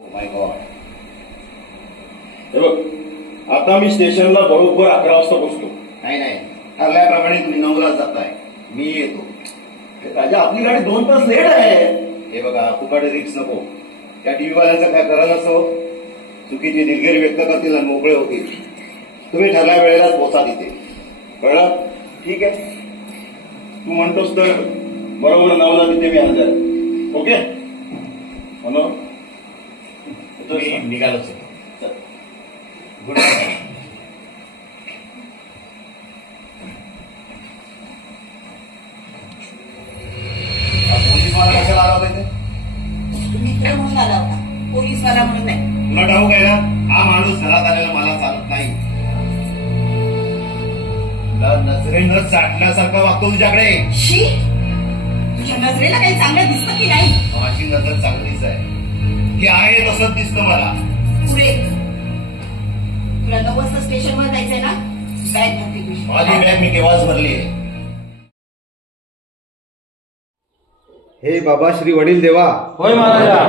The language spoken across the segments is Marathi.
माय गॉड हे बघ आता मी स्टेशनला बरोबर अकरा वाजता पोहोचतो नाही नाही. ठरल्याप्रमाणे तुम्ही नऊला जाताय. मी येतो. राजा आपली गाडी दोन तास लेट आहे. हे बघा फुकट रिक्स नको. त्या टीव्ही वाल्यांचं काय खरं नसो. चुकीची दिलगिरी व्यक्त करतील आणि मोकळे होतील. तुम्ही ठरल्या वेळेलाच पोचा तिथे. कळलं? ठीक आहे. तू म्हणतोस तर बरोबर नऊला तिथे मी हजर. ओके? म्हणून तुम्ही निघालोच चल. Good night. पोलीस मला कशाला आला पाहिजे मित्र म्हणून आला होता. पोलीसवाला म्हणून नाही. तुला ठाऊक आहे ना? हा माणूस घरात आलेला मला चालत नाही. तुला नजरेनं चाटल्यासारखं वागतो तुझ्याकडे. शी! तुझ्या नजरेला काही चांगलं दिसतं की नाही? माझी नजर चांगलीच आहे. ती आहे तसंच दिसतं मला. पुरे तुला नऊ वाजता स्टेशनवर जायचंय ना? बॅग भरते तुझी. माझी बॅग मी केव्हाच भरली आहे हे बाबा श्री वडील देवा. होय महाराजा.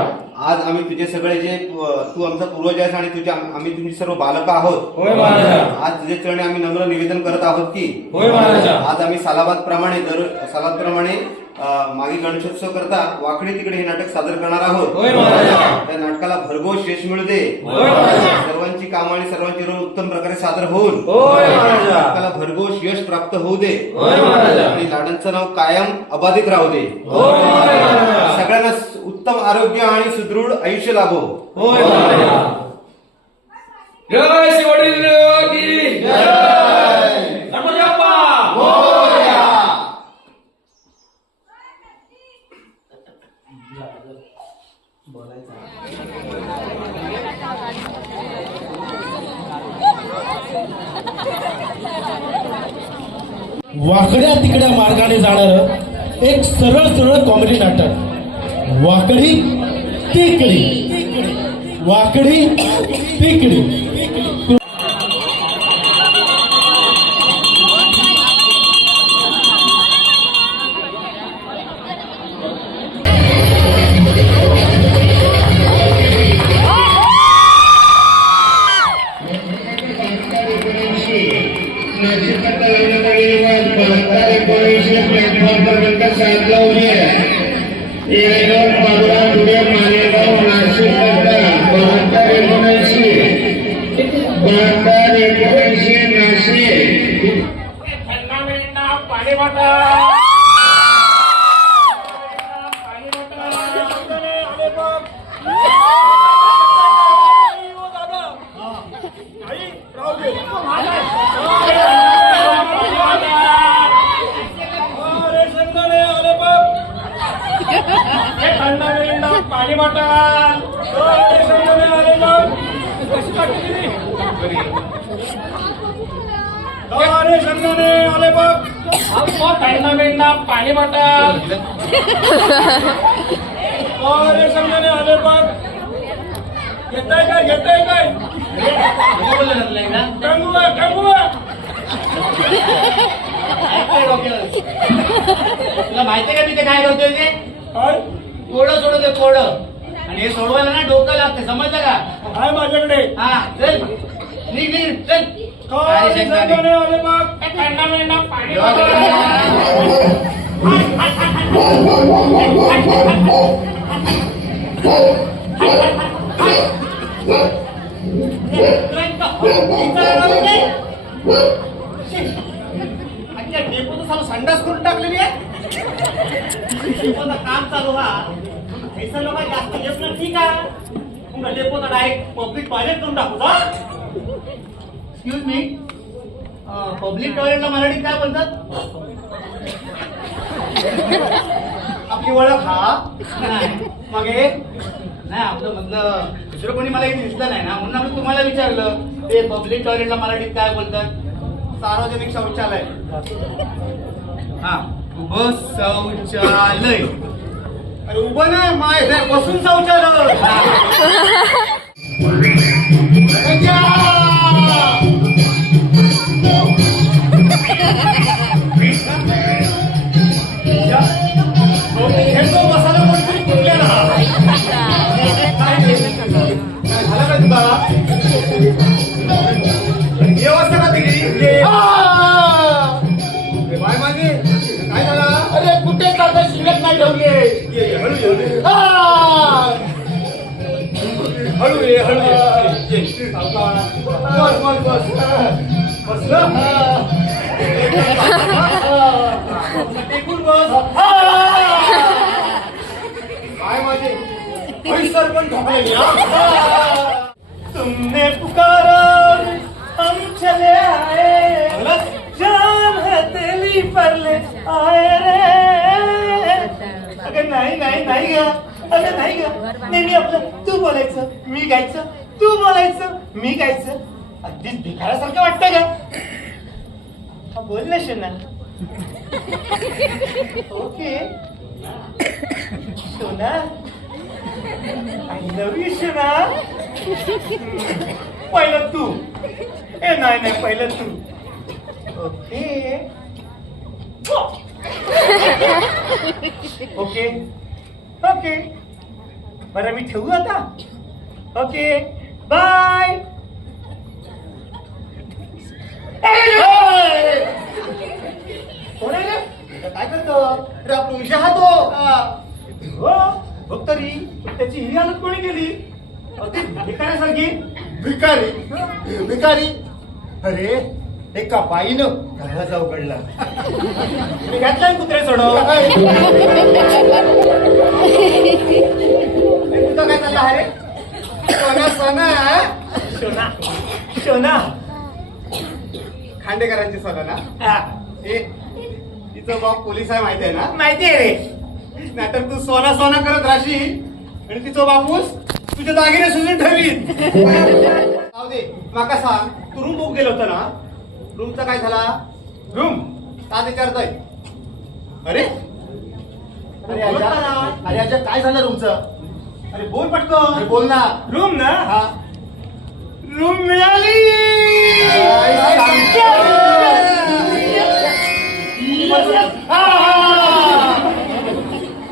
आज आम्ही तुझे सगळे जे अ, तू आमचा पूर्वज आहेस आणि तुझे आम्ही तुमची सर्व बालक आहोत. होय महाराजा. आज तुझे चरणी आम्ही नम्र निवेदन करत आहोत की होय महाराजा. आज आम्ही सालाबाद प्रमाणे दर सालाद प्रमाणे मागे गणेशोत्सव करता वाकडी तिकडे हे नाटक सादर करणार आहोत. होय महाराजा. त्या नाटकाला भरघोष यश मिळू दे होय महाराजा. सर्वांची कामं आणि सर्वांची रोल उत्तम प्रकारे सादर होऊन होय महाराजा. नाटकाला भरघोष यश प्राप्त होऊ दे. होय महाराजा. आणि लाडांचं नाव कायम अबाधित राहू दे. होय महाराजा. सगळ्यांना उत्तम आरोग्य आणि सुदृढ आयुष्य लाभो. होय महाराजा जय श्री वडील की जय गणपती बाप्पा वाकड्या तिकड्या मार्गाने जाणार एक सरळ सरळ कॉमेडी नाटक. वाकडी तिकडी वाकडी तिकडी पाणी बॉटल अरे संगणे आले बघ थंडा बिंडा पाणी बॉटल अरे संगणे आले बघ घेताय काय? घेताय काय? टंगवा टंगवा तुला माहितीये का तिथे काय होतोय ते? काय? कोडं सोडवते कोडं आणि हे सोडवायला ना डोकं लागते समजलं का? आहे माझ्याकडे. हा चल. निघ निघ चल. काय? अरे शंकराने. संगणे आले बघ थंडा बिंडा पाणी बॉटल डेपोचं साला संडास करून टाकलेली आहे. डेपोचं काम चालू हा. पैसा लोक जास्त घेतलं ठीक आहे. मग डेपोचा डायरेक्ट पब्लिक टॉयलेट करून टाकू का एक्सक्यूज मी पब्लिक टॉयलेटला मराठीत काय म्हणतात आपली ओळख हा. नाही. मग नाही आपलं मधलं दुसरं कोणी मला इथे दिसलं नाही ना म्हणून आम्ही तुम्हाला विचारलं. ते पब्लिक टॉयलेटला मराठीत काय बोलतात? सार्वजनिक शौचालय. हा उभं शौचालय. अरे उभं नाही माय बसून शौचालय. तुमने पुकारा हम चले आए जान है पर ले आए रे। अगं नाही नाही नाही असं नाही ग. नेहमी आपलं तू बोलायचं मी गायचं तू बोलायचं मी गायचं. अगदीच भिकारासारखं वाटतं का हा, बोल ना Shona. Okay. Sona I love you Shona. पहिलं तू. ए नाही नाही पहिलं तू. ओके. हो. ओके. ओके बरं मी ठेवू आता? ओके बाय कोण आहे रे? काय करतो? अरे आपला विषय हा तो. हो. बघ तरी त्याची ही हालत कोणी केली? अगदी भिकाऱ्यासारखी. भिकारी. भिकारी. अरे एका बाईनं घराचा उघडला. मी घातलाय कुत्रे सोडव तुझं काय चाललं आहे? सोना सोना. सोना. सोना. खांडेकरांची सोना ना? ए तिचं बाप पोलीस आहे माहिती आहे ना? माहिती आहे रे. नाहीतर तू सोना सोना करत राहशील. आणि तिचं बापूस तुझ्या दागिने सुजून ठेवीन. जाऊ दे माका सांग तू रूम बुक गेलो होता ना? रूमचा काय झाला? रूम. का विचारतोय? अरे? अरे आजा. अरे आजा काय झालं रूमचं? अरे बोल पटकन. अरे बोल ना. रूम ना? हा. रूम मिळाली.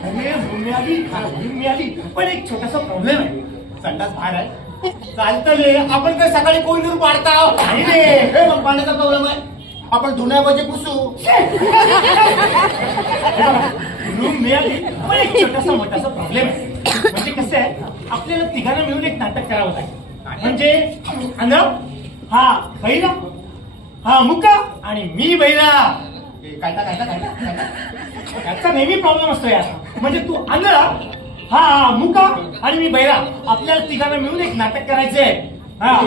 अरे रूम मिळाली रूम मिळाली. पण एक छोटासा प्रॉब्लेम आहे. संडास बाहेर आहे. चालतं रे आपण काय सकाळी कोण दूर पाडता नाही रे हे मग पाण्याचा प्रॉब्लेम आहे. आपण धुण्यामध्ये पुसू. रूम मिळाली पण एक छोटासा मोठासा प्रॉब्लेम आहे. म्हणजे कसं आहे आपल्याला तिघांना मिळून एक नाटक करावं लागेल. म्हणजे हा हा मुका आणि मी नेहमी प्रॉब्लेम असतो यार. म्हणजे तू आंधळा हा हा, मुका आणि मी बैरा. आपल्याला तिघांना मिळून एक नाटक करायचंय. हा.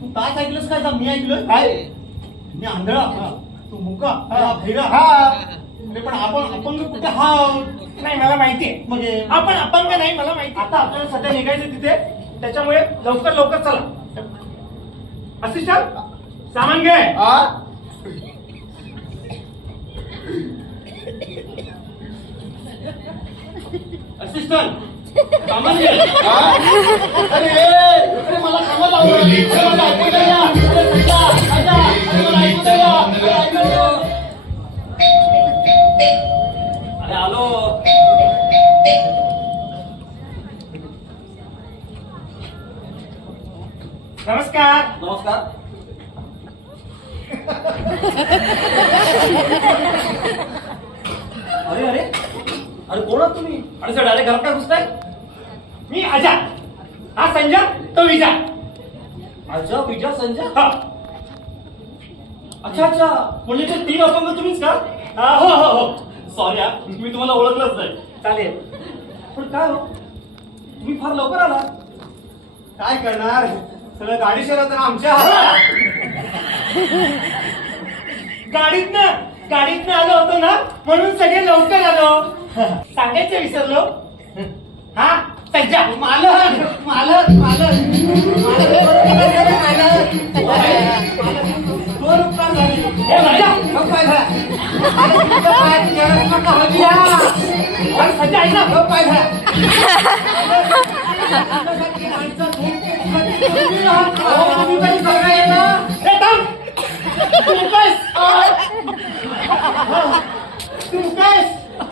तू काय ऐकलंस काय? मी ऐकलं काय? मी आंधळा. तू मुका. हा. भैरा. हा. पण आपण अपंग कुठे हा नाही मला माहितीये मग आपण अपंग नाही मला माहिती आता आपल्याला सध्या निघायचं तिथे. त्याच्यामुळे लवकर लवकर चला. असिस्टंट सामान घे. असिस्टंट सामान घे अरे अरे मला कामाला लावलं. मला ऐकू द्या या. अरे संजा, संजा, अरे मला ऐकू द्या या. अरे ऐकू द्या. अरे आलो नमस्कार नमस्कार अरे अरे अरे कोण आहात तुम्ही? आणि सर डायरेक्ट घरात काय घुसताय? मी अजा हा संजा तो विजा. अच्छा विजा संजय? हा. अच्छा अच्छा. म्हणजे ते तीन अपंग तुम्हीच का? हा, हो हो हो. सॉरी हा. मी तुम्हाला ओळखलंच नाही. चालेल. पण काय हो? तुम्ही फार लवकर आला काय करणार? सगळं गाडी शरत आमच्या. गाडीतनं गाडीतनं आलो होतो ना म्हणून सगळे लवकर आलो. सांगायचं विसरलो हा? सज्जा. मालक मालक मालक. दोन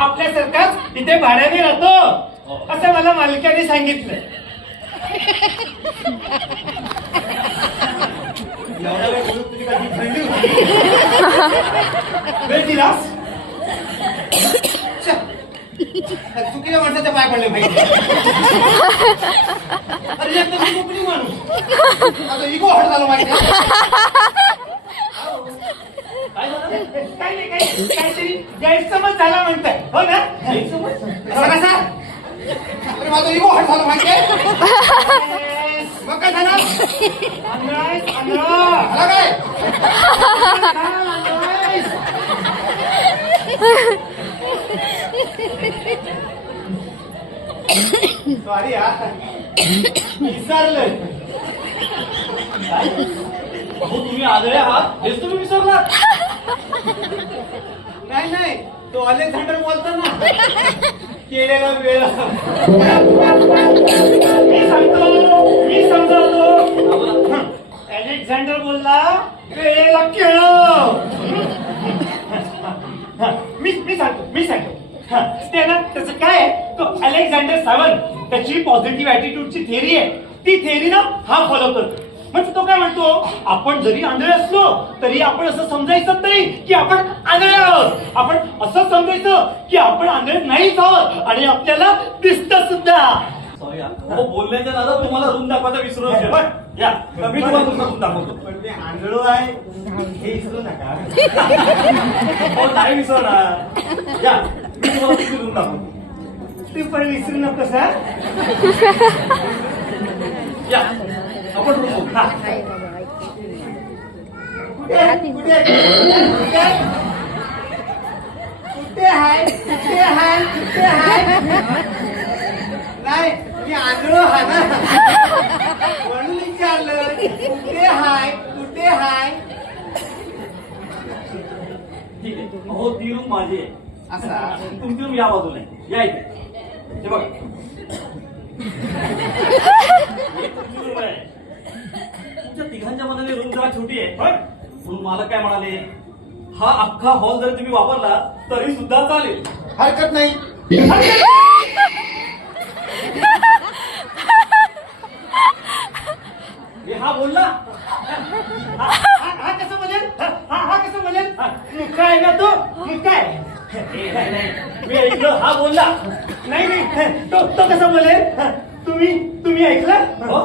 आपल्यासारखाच इथे भाड्याने राहतो. असं मला मालकाने सांगितलं. एवढ्या चुकीच्या माणसाच्या पाय पडले पाहिजे अरे माणूस. इगो हट झाला माहिती काय नाही काही काहीतरी गैरसमज झाला म्हणताय. हो ना? गैरसमज कसा कसा अरे माझा इगो हट झाला माहिती मग काय झालं आंधळायस, आंधळा. झाला काय? सॉरी हा. विसरलं हो, तुम्ही आदळे आहात. हेच तुम्ही विसरलात. नाही नाही तो अलेक्झांडर बोलतो ना. केलेला वेळ. मी सांगतो मी समजावतो अलेक्झांडर बोलला वेळेला केळ मी मी सांगतो मी सांगतो. ते ना त्याचं काय तो अलेक्झांडर सावन त्याची पॉझिटिव्ह ऍटिट्यूडची थेरी आहे. ती थेरी ना हा फॉलो करतो. म्हणजे तो काय म्हणतो? आपण जरी आंधळे असलो तरी आपण असं समजायचं नाही की आपण आंधळे आहोत. आपण असं समजायचं की आपण आंधळे नाहीच आहोत आणि आपल्याला दिसत सुद्धा. हो. बोलण्याच्या नादात तुम्हाला रूम दाखवायचा विसरू नका या. मी तुम्हाला तुमचा रूम दाखवतो. पण मी आंधळो आहे हे विसरू नका. हो नाही विसरणार. या मी तुम्हाला तुमची रूम दाखवतो. ते पण विसरू नको सर या. आपण. हा. नाही मी आंधळो हा ना. म्हणून विचारलं कुठे हाय कुठे हाय ठीक आहे. हो ती रूम माझी आहे. असा. तुमची रूम या बाजूला आहे. या इथे. हे बघा. हे तुमची रूम आहे. तिघांच्या मधली रूम जरा छोटी आहे. पण म्हणून मला काय म्हणाले हा अख्खा हॉल जर तुम्ही वापरला तरी सुद्धा चालेल. हरकत नाही. हे हा बोलला. हा कसं बोलेल हा हा कसं बोलेल मुक्का आहे ना तो? मुक्का आहे. मी ऐकलं हा बोलला. नाही नाही. तो तो कसा बोलेल? तुम्ही तुम्ही ऐकलं? हो.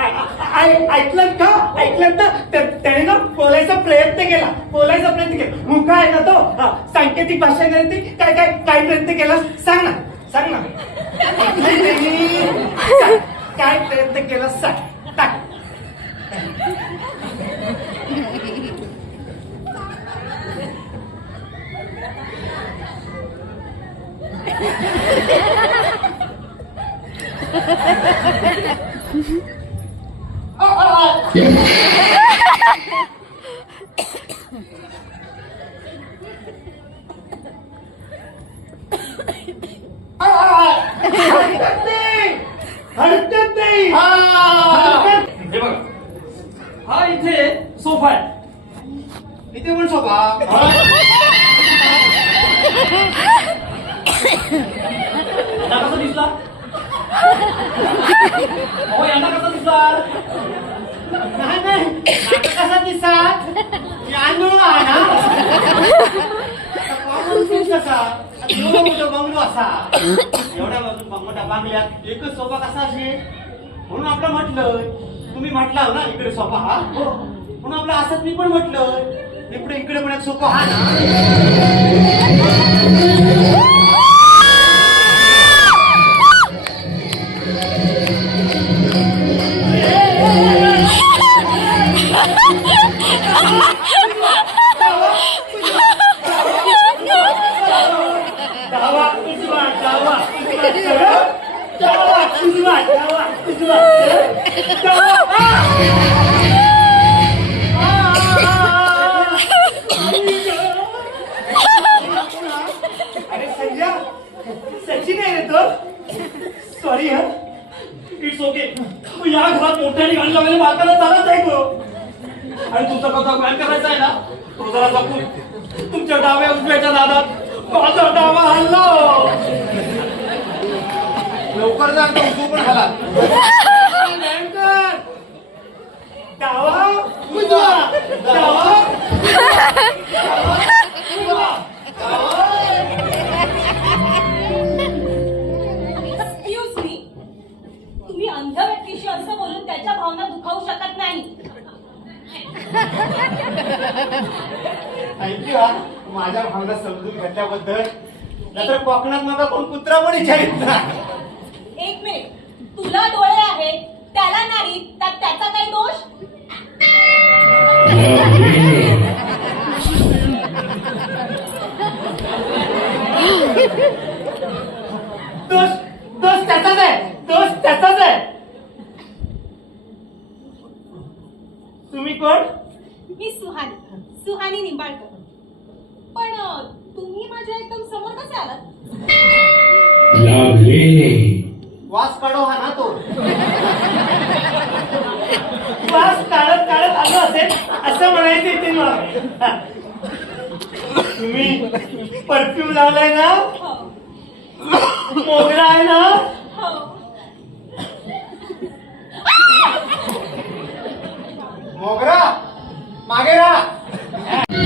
ऐकलं का? ऐकलं ना त्याने ना बोलायचा प्रयत्न केला. बोलायचा प्रयत्न केला. मुका आहे ना तो? सांकेतिक भाषा करते. काय काय काय प्रयत्न केला? सांग ना. सांग ना. काय प्रयत्न केला? सांग. टाक. Ha नाही हरकत नाही हरकत हे बघा हा इथे सोफा आहे इथे पण सोपा यांना कसा दिसला हो यांना कसा दिसला नाही नाही. आता कसा दिसात यानो ना कसा मोठा बंगलो असा. एवढा मोठ्या बांगल्यात एकच सोफा कसा असेल? म्हणून आपलं म्हटलं तुम्ही म्हटला हो ना इकडे सोफा हा? हो. म्हणून आपलं असंच मी पण म्हटलं इकडे इकडे पण सोफा हा ना? कोकणात माझा कोण? कुत्रा पण विचारित नाही एक मिनिट. तुला डोळे आहेत त्याला नाही त्यात त्याचा काही दोष? दोष दोष त्याचाच आहे दोष त्याचाच आहे. तुम्ही कोण? मी सुहानी सुहानी निंबाळकर. पण अं, तुम्ही माझ्या एकदम समोर कसे आलात? वास काढो हा ना तो. वास काढत काढत आलो असेल असं म्हणायचं इथे मला. तुम्ही परफ्यूम लावलाय ना? मोगरा आहे ना? हो. मोगरा मागे राहा.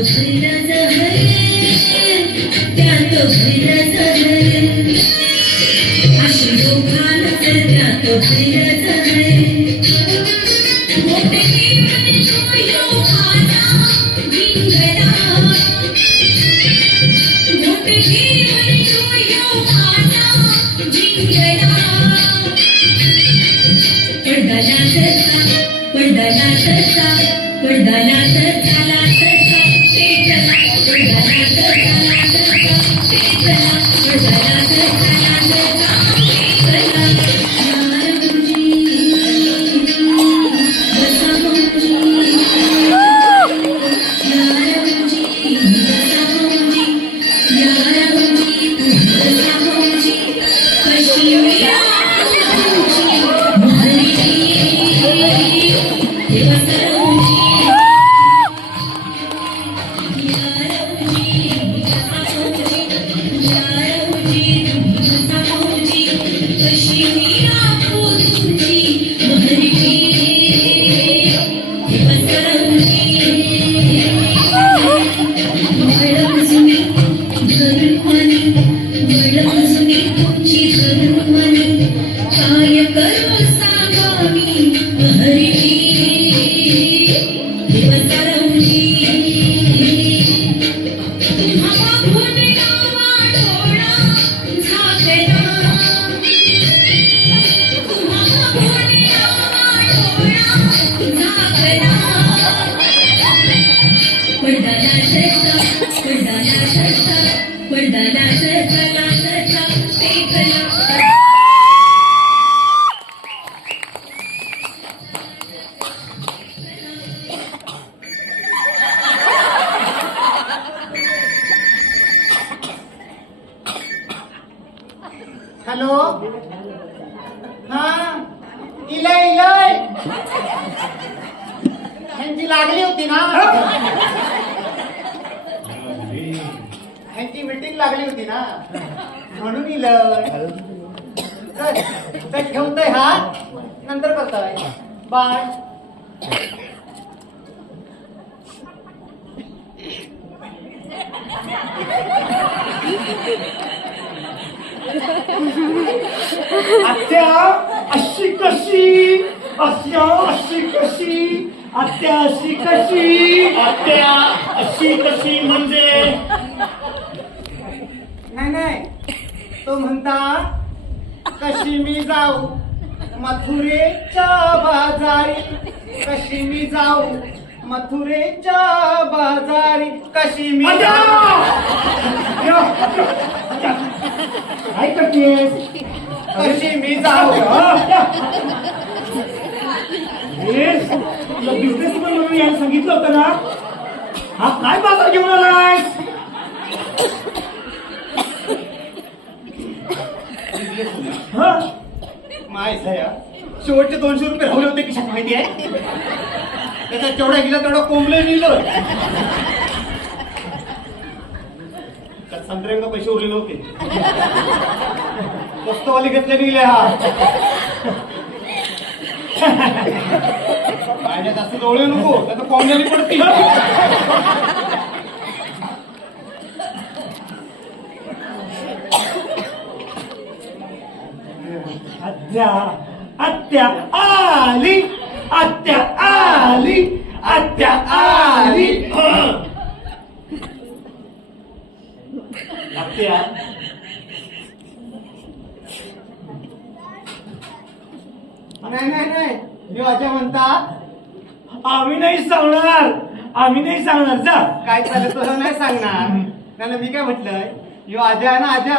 अशी ह्यांची मीटिंग लागली होती ना. म्हणून चल ठेवतोय हा. नंतर करतोय बाय. आत्या अशी कशी? आत्या अशी कशी? आत्या अशी कशी? आत्या अशी कशी म्हणजे? नाही नाही. तो म्हणता कशी मी जाऊ? मथुरेच्या बाजारी. कशी मी जाऊ? मथुरेच्या बाजारी. कशी मी काय करतेस? कशी मी जाऊ? तुला बिझनेस म्हणून यायला सांगितलं होतं ना? हा काय बाजार घेऊन आलायस? हा? माय सया शेवटचे दोनशे रुपये राहिले होते किशात माहिती आहे? त्याचा तेवढा गेला तेवढा कोंबले लिहिलं. त्यात संत्र्यांना पैसे उरलेले होते? स्वस्तवाले घेतले निघले हा माझ्या जास्त जवळ नको त्याचं कोंबल्याने पडतील. आत्या आत्या आली आत्या आली आत्या आली. आत्या नाही नाही नाही. देवाच्या म्हणतात आम्ही नाही सांगणार आम्ही नाही सांगणार. जा. काय चाललं तुला नाही सांगणार? नाही मी काय म्हटलंय? यो आजा ना आजा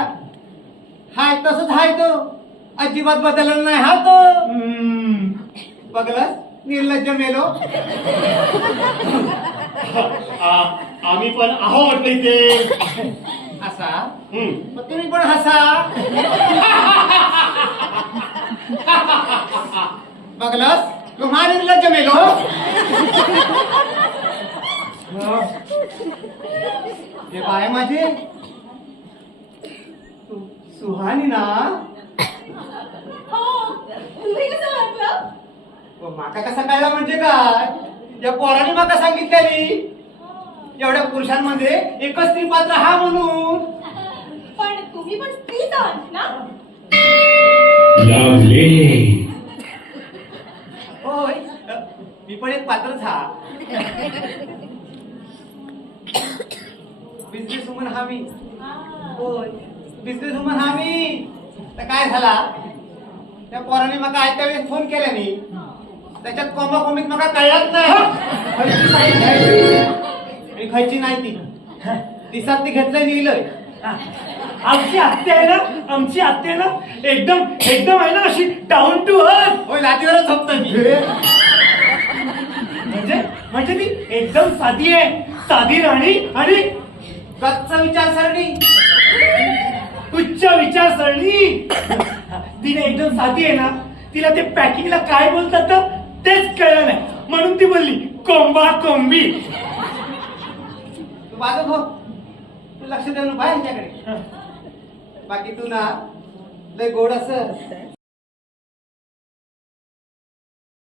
हाय तसंच हाय तो. अजिबात बदलला नाही हा तो. हम्म. बघलं? निर्लज्ज मेलो आम्ही पण आहो म्हटलं इथे. असा. मग तुम्ही पण हसा. बघलस? तुम्हा निर्लज्ज मेलो हे बाय माझे. सुहानी ना? हो तुम्ही कसं ओळखलं? व माका कसा कळला म्हणजे काय? या पोराने माका सांगितलेली. एवढ्या पुरुषांमध्ये एकच स्त्री पात्र हा म्हणून. पण तुम्ही पण स्त्रीच आहात ना? होय. मी पण एक पात्रच हा. बिझनेस वुमन हा मी. होय. बिझनेस वुमन हा मी. तर काय झाला? त्या पोराने मका आयत्या वेळेस फोन केल्याने त्याच्यात कोंबा कोंबीत मका कळलाच नाही. खयची नाही ती. दिसात ती घेतलंय लिहिलंय आमची आत्या आहे ना आमची आत्या आहे ना एकदम एकदम आहे ना अशी डाऊन टू अर्थ लादीवरच झोपतोय मी. म्हणजे म्हणजे ती एकदम साधी आहे. साधी राणी आणि गच्च विचारसरणी. उच्च विचारसरणी. तिने एकदम साधी आहे ना तिला ते पॅकिंगला काय बोलतात तेच कळलं नाही. म्हणून ती बोलली कोंबा कोंबी. तू वाजत हो. तू लक्ष देऊन पाय ह्याच्याकडे. बाकी तू ना लय गोड असं.